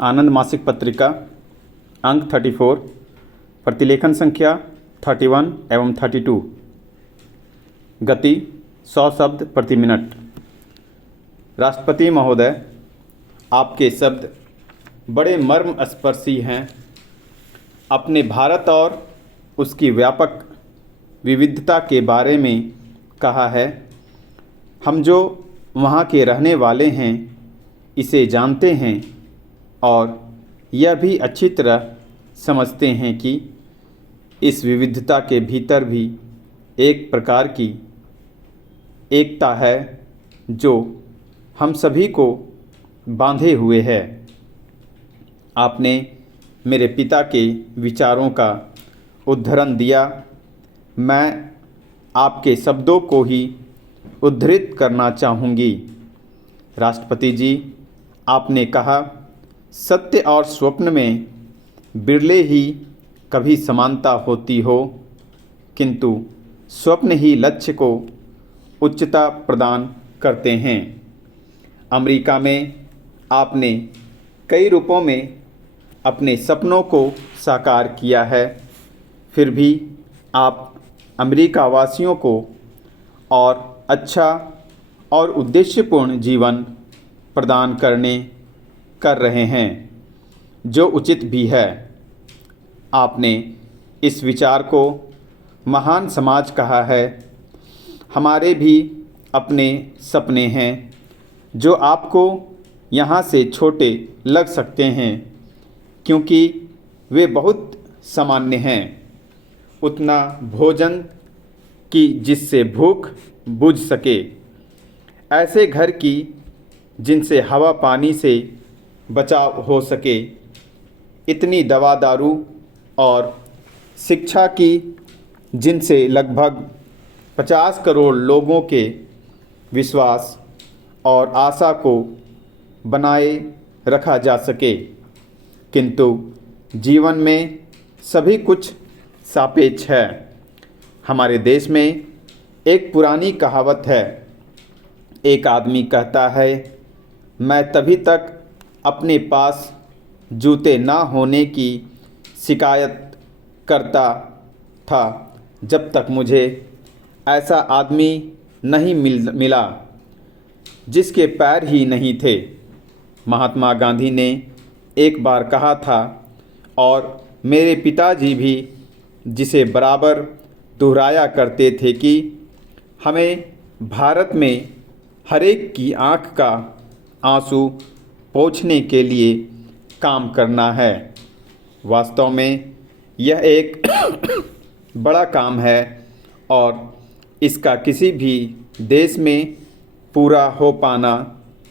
आनंद मासिक पत्रिका अंक 34, प्रतिलेखन संख्या 31 एवं 32, गति 100 शब्द प्रति मिनट। राष्ट्रपति महोदय, आपके शब्द बड़े मर्मस्पर्शी हैं। अपने भारत और उसकी व्यापक विविधता के बारे में कहा है। हम जो वहाँ के रहने वाले हैं इसे जानते हैं और यह भी अच्छी तरह समझते हैं कि इस विविधता के भीतर भी एक प्रकार की एकता है जो हम सभी को बांधे हुए है। आपने मेरे पिता के विचारों का उद्धरण दिया। मैं आपके शब्दों को ही उद्धृत करना चाहूँगी। राष्ट्रपति जी, आपने कहा, सत्य और स्वप्न में बिरले ही कभी समानता होती हो, किंतु स्वप्न ही लक्ष्य को उच्चता प्रदान करते हैं। अमेरिका में आपने कई रूपों में अपने सपनों को साकार किया है, फिर भी आप अमेरिका वासियों को और अच्छा और उद्देश्यपूर्ण जीवन प्रदान कर रहे हैं, जो उचित भी है। आपने इस विचार को महान समाज कहा है। हमारे भी अपने सपने हैं जो आपको यहाँ से छोटे लग सकते हैं, क्योंकि वे बहुत सामान्य हैं। उतना भोजन की जिससे भूख बुझ सके, ऐसे घर की जिनसे हवा पानी से बचाव हो सके, इतनी दवा दारू और शिक्षा की जिनसे लगभग 50 करोड़ लोगों के विश्वास और आशा को बनाए रखा जा सके। किंतु जीवन में सभी कुछ सापेक्ष है। हमारे देश में एक पुरानी कहावत है। एक आदमी कहता है, मैं तभी तक अपने पास जूते ना होने की शिकायत करता था जब तक मुझे ऐसा आदमी नहीं मिला जिसके पैर ही नहीं थे। महात्मा गांधी ने एक बार कहा था और मेरे पिताजी भी जिसे बराबर दोहराया करते थे कि हमें भारत में हरेक की आँख का आंसू पोंछने के लिए काम करना है। वास्तव में यह एक बड़ा काम है और इसका किसी भी देश में पूरा हो पाना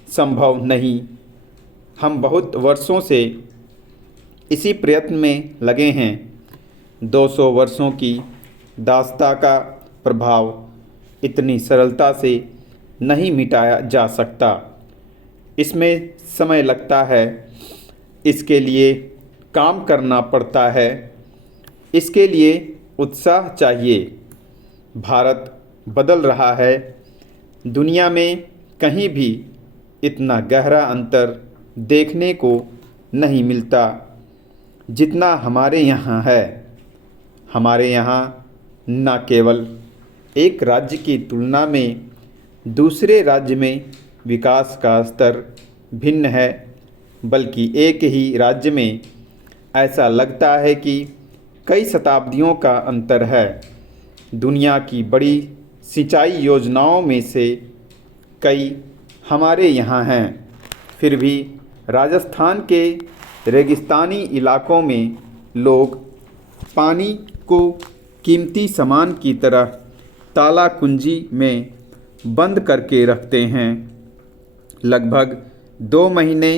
संभव नहीं। हम बहुत वर्षों से इसी प्रयत्न में लगे हैं। 200 वर्षों की दास्ता का प्रभाव इतनी सरलता से नहीं मिटाया जा सकता। इसमें समय लगता है, इसके लिए काम करना पड़ता है, इसके लिए उत्साह चाहिए। भारत बदल रहा है। दुनिया में कहीं भी इतना गहरा अंतर देखने को नहीं मिलता जितना हमारे यहाँ है। हमारे यहाँ न केवल एक राज्य की तुलना में दूसरे राज्य में विकास का स्तर भिन्न है, बल्कि एक ही राज्य में ऐसा लगता है कि कई शताब्दियों का अंतर है। दुनिया की बड़ी सिंचाई योजनाओं में से कई हमारे यहाँ हैं, फिर भी राजस्थान के रेगिस्तानी इलाकों में लोग पानी को कीमती सामान की तरह ताला कुंजी में बंद करके रखते हैं। लगभग 2 महीने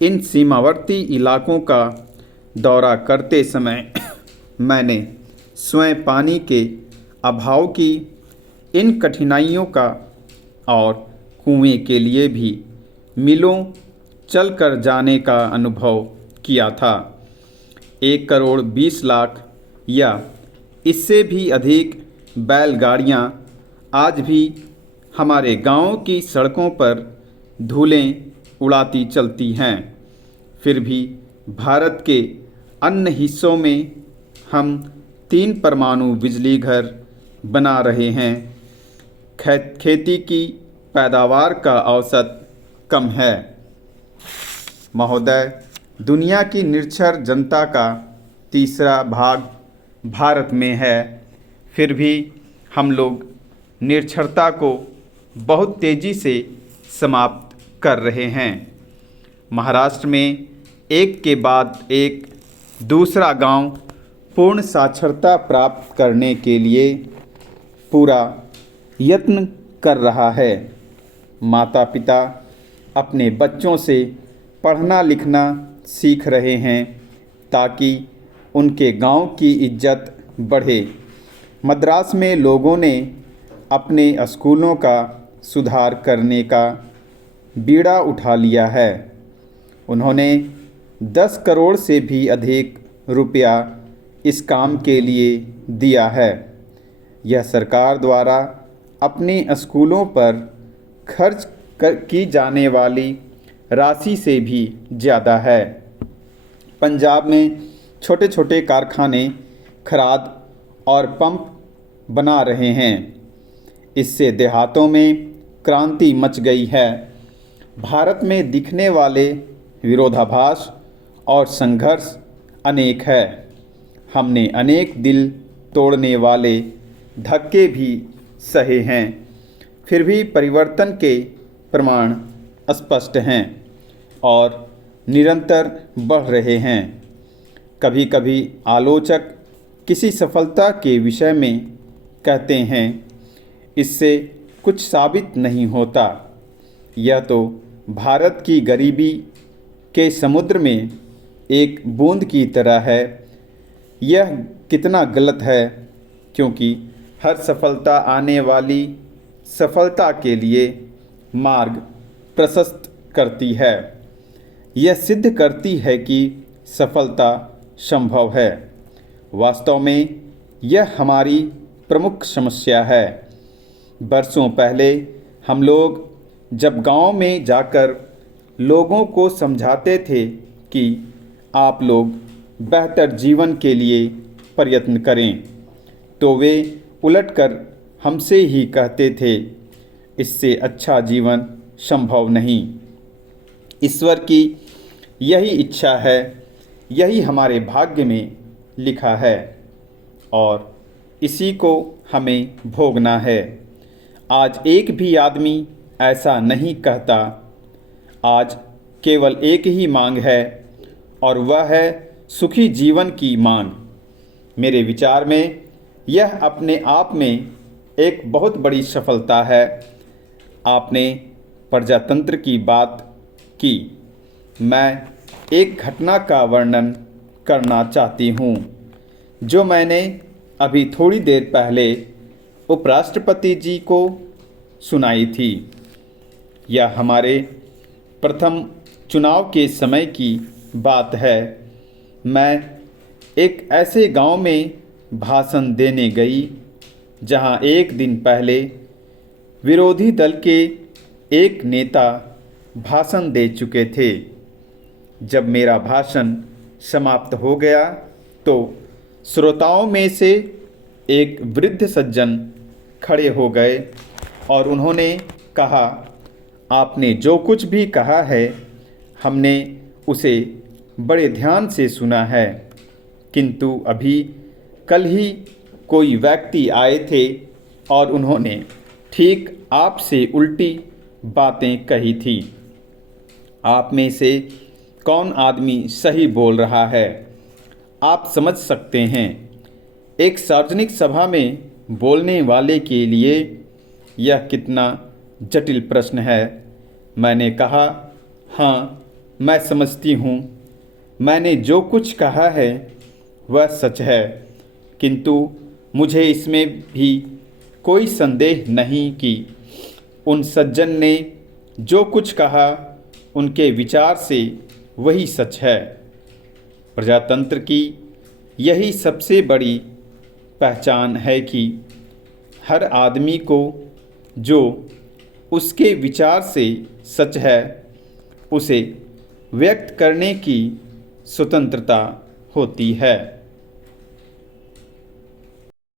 इन सीमावर्ती इलाकों का दौरा करते समय मैंने स्वयं पानी के अभाव की इन कठिनाइयों का और कुएं के लिए भी मीलों चल कर जाने का अनुभव किया था। 1 करोड़ 20 लाख या इससे भी अधिक बैलगाड़ियाँ आज भी हमारे गाँव की सड़कों पर धूलें उड़ाती चलती हैं। फिर भी भारत के अन्य हिस्सों में हम 3 परमाणु बिजली घर बना रहे हैं। खेती की पैदावार का औसत कम है। महोदय, दुनिया की निरक्षर जनता का तीसरा भाग भारत में है, फिर भी हम लोग निरक्षरता को बहुत तेज़ी से समाप्त कर रहे हैं। महाराष्ट्र में एक के बाद एक दूसरा गांव पूर्ण साक्षरता प्राप्त करने के लिए पूरा यत्न कर रहा है। माता पिता अपने बच्चों से पढ़ना लिखना सीख रहे हैं ताकि उनके गांव की इज्जत बढ़े। मद्रास में लोगों ने अपने स्कूलों का सुधार करने का बीड़ा उठा लिया है। उन्होंने 10 करोड़ से भी अधिक रुपया इस काम के लिए दिया है। यह सरकार द्वारा अपने स्कूलों पर खर्च की जाने वाली राशि से भी ज़्यादा है। पंजाब में छोटे छोटे कारखाने खराद और पंप बना रहे हैं। इससे देहातों में क्रांति मच गई है। भारत में दिखने वाले विरोधाभास और संघर्ष अनेक है। हमने अनेक दिल तोड़ने वाले धक्के भी सहे हैं, फिर भी परिवर्तन के प्रमाण स्पष्ट हैं और निरंतर बढ़ रहे हैं। कभी कभी आलोचक किसी सफलता के विषय में कहते हैं, इससे कुछ साबित नहीं होता। यह तो भारत की गरीबी के समुद्र में एक बूंद की तरह है। यह कितना गलत है, क्योंकि हर सफलता आने वाली सफलता के लिए मार्ग प्रशस्त करती है। यह सिद्ध करती है कि सफलता संभव है। वास्तव में यह हमारी प्रमुख समस्या है। बरसों पहले हम लोग जब गांव में जाकर लोगों को समझाते थे कि आप लोग बेहतर जीवन के लिए प्रयत्न करें, तो वे उलटकर हमसे ही कहते थे, इससे अच्छा जीवन संभव नहीं। ईश्वर की यही इच्छा है, यही हमारे भाग्य में लिखा है और इसी को हमें भोगना है। आज एक भी आदमी ऐसा नहीं कहता। आज केवल एक ही मांग है और वह है सुखी जीवन की मांग। मेरे विचार में यह अपने आप में एक बहुत बड़ी सफलता है। आपने प्रजातंत्र की बात की। मैं एक घटना का वर्णन करना चाहती हूँ जो मैंने अभी थोड़ी देर पहले उपराष्ट्रपति जी को सुनाई थी। यह हमारे प्रथम चुनाव के समय की बात है। मैं एक ऐसे गांव में भाषण देने गई जहां एक दिन पहले विरोधी दल के एक नेता भाषण दे चुके थे। जब मेरा भाषण समाप्त हो गया तो श्रोताओं में से एक वृद्ध सज्जन खड़े हो गए और उन्होंने कहा, आपने जो कुछ भी कहा है हमने उसे बड़े ध्यान से सुना है, किंतु अभी कल ही कोई व्यक्ति आए थे और उन्होंने ठीक आपसे उल्टी बातें कही थी। आप में से कौन आदमी सही बोल रहा है, आप समझ सकते हैं। एक सार्वजनिक सभा में बोलने वाले के लिए यह कितना जटिल प्रश्न है। मैंने कहा, हाँ मैं समझती हूँ। मैंने जो कुछ कहा है वह सच है, किंतु मुझे इसमें भी कोई संदेह नहीं कि उन सज्जन ने जो कुछ कहा उनके विचार से वही सच है। प्रजातंत्र की यही सबसे बड़ी पहचान है कि हर आदमी को जो उसके विचार से सच है उसे व्यक्त करने की स्वतंत्रता होती है।